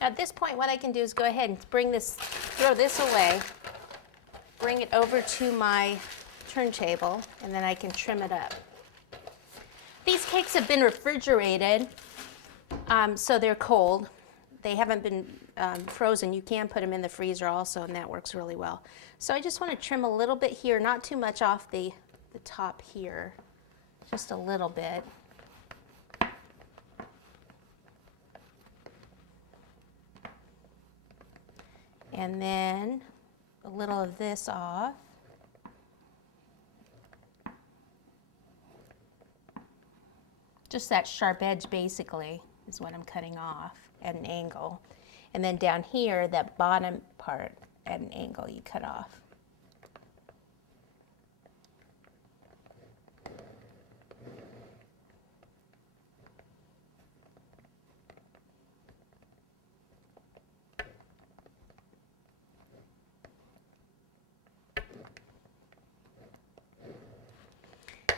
At this point, what I can do is go ahead and throw this away, bring it over to my turntable, and then I can trim it up. These cakes have been refrigerated, so they're cold. They haven't been frozen. You can put them in the freezer also, and that works really well. So I just want to trim a little bit here, not too much off the top here, just a little bit. And then a little of this off. Just that sharp edge basically is what I'm cutting off at an angle. And then down here, that bottom part at an angle you cut off.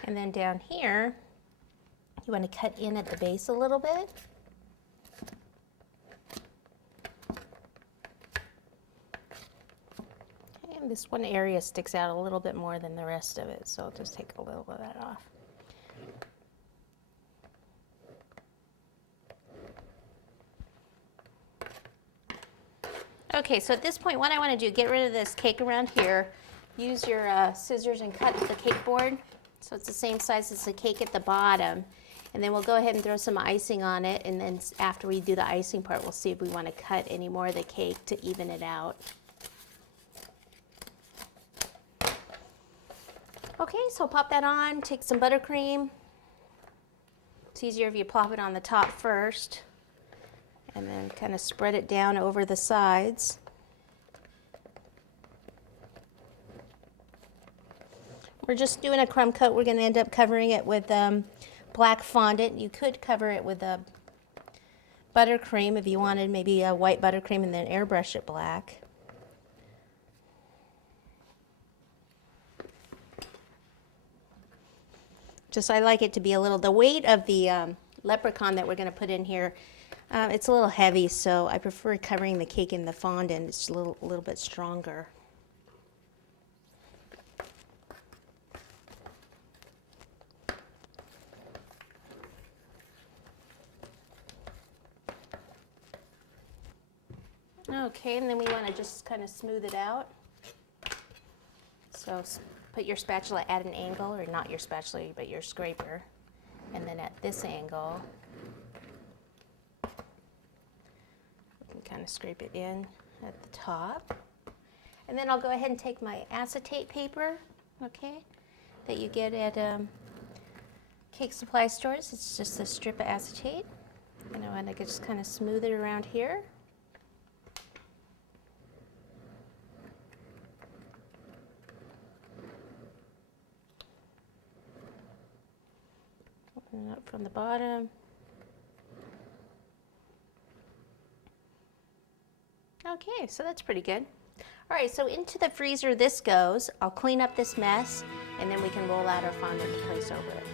And then down here, you want to cut in at the base a little bit. And this one area sticks out a little bit more than the rest of it, so I'll just take a little of that off. Okay, so at this point, what I want to do, get rid of this cake around here. Use your scissors and cut the cake board so it's the same size as the cake at the bottom. And then we'll go ahead and throw some icing on it, and then after we do the icing part, we'll see if we want to cut any more of the cake to even it out. Okay, so pop that on, take some buttercream. It's easier if you plop it on the top first, and then kind of spread it down over the sides. We're just doing a crumb coat. We're going to end up covering it with black fondant. You could cover it with a buttercream if you wanted, maybe a white buttercream, and then airbrush it black. Just I like it to be a little, the weight of the leprechaun that we're going to put in here, it's a little heavy, so I prefer covering the cake in the fondant. It's a little bit stronger. Okay, and then we want to just kind of smooth it out. So put your spatula at an angle, or not your spatula, but your scraper, and then at this angle, you can kind of scrape it in at the top. And then I'll go ahead and take my acetate paper, okay, that you get at cake supply stores. It's just a strip of acetate, and I want to just kind of smooth it around here. And up from the bottom. Okay, so that's pretty good. All right, so into the freezer this goes. I'll clean up this mess, and then we can roll out our fondant to place over it.